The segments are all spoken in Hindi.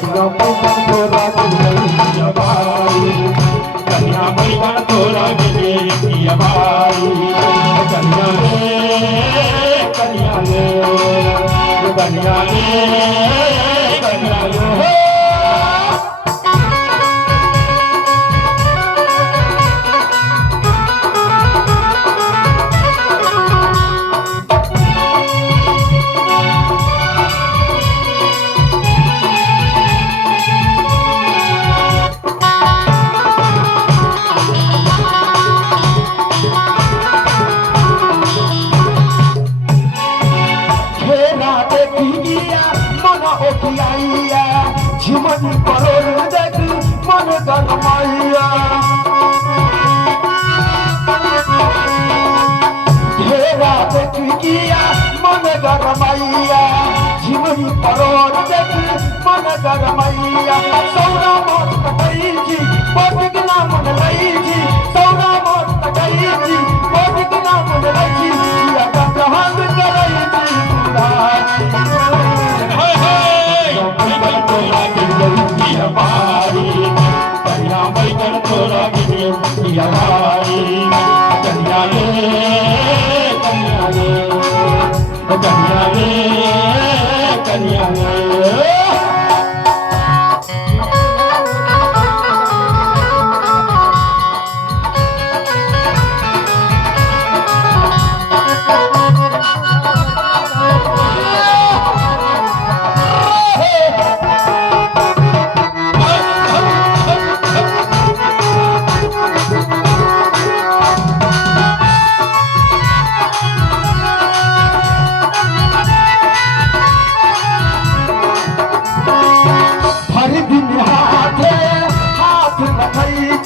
कन्या बैगन तोरा गिरिया भाई कन्या बैगन तोरा गिरिया भाई कन्या रे कन्या रे कन्या रे कन्या रे झिमनी परोर देख मन गरमाइया घेरा देख किया मन गरमाइया झिमनी परोर देख मन गरमाइया सौरा मोट तकई जी बोटिकना मन लई जी सौरा मोट तकई जी बोटिकना मन लई जी या कहां करई जी कन्या बैगन तोरा गिरिया भाई कन्या रे कन्या रे कन्या रे कन्या रे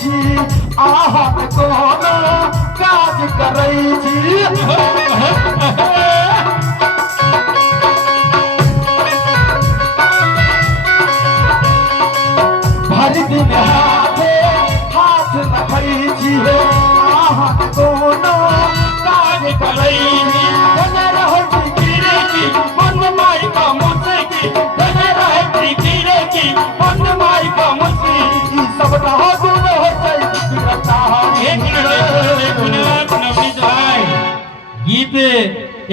आहत कोनो काज करई जी भर दिन हाथ रखई जी आहत कोनो काज करई जी जने रहती गिरे की मन माई का मुझसे की जने रहती गिरे की मन माई का मुझसे ई सब रहो गीत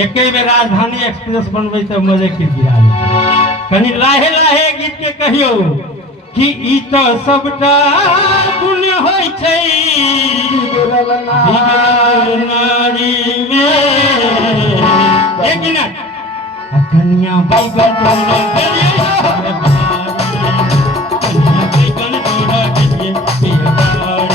एक बेर राजधानी एक्सप्रेस बनबै त मजे गिर गिरा कनी लाहे लाहे गीत के कहियो कि ई तो सबटा पुण्य होय छै नारी में एक मिनट कन्या बैगन तोरा गिरिया कन्या बैगन तोरा गिरिया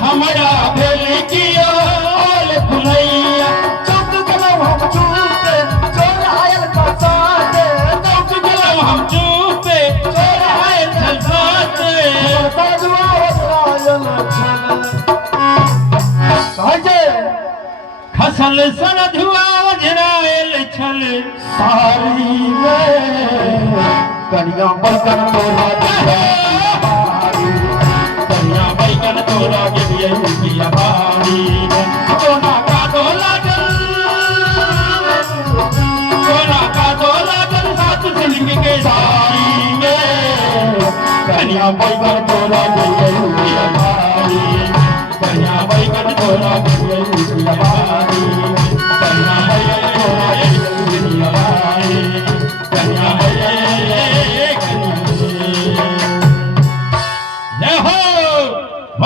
हमारा भेल किया ओल भुलैया चौक गलम हम चूपे चोर आयल का साथे चौक गलम हम चूपे चोर आयल का साथे साधुआ आयल छल खसल सरधुआ वजरायल छल सारी में कन्या बैगन तोरा तोरा गिरिया भाई सोना का डोला जल सात सिंह के सारी में कन्या बैगन तोरा गिरिया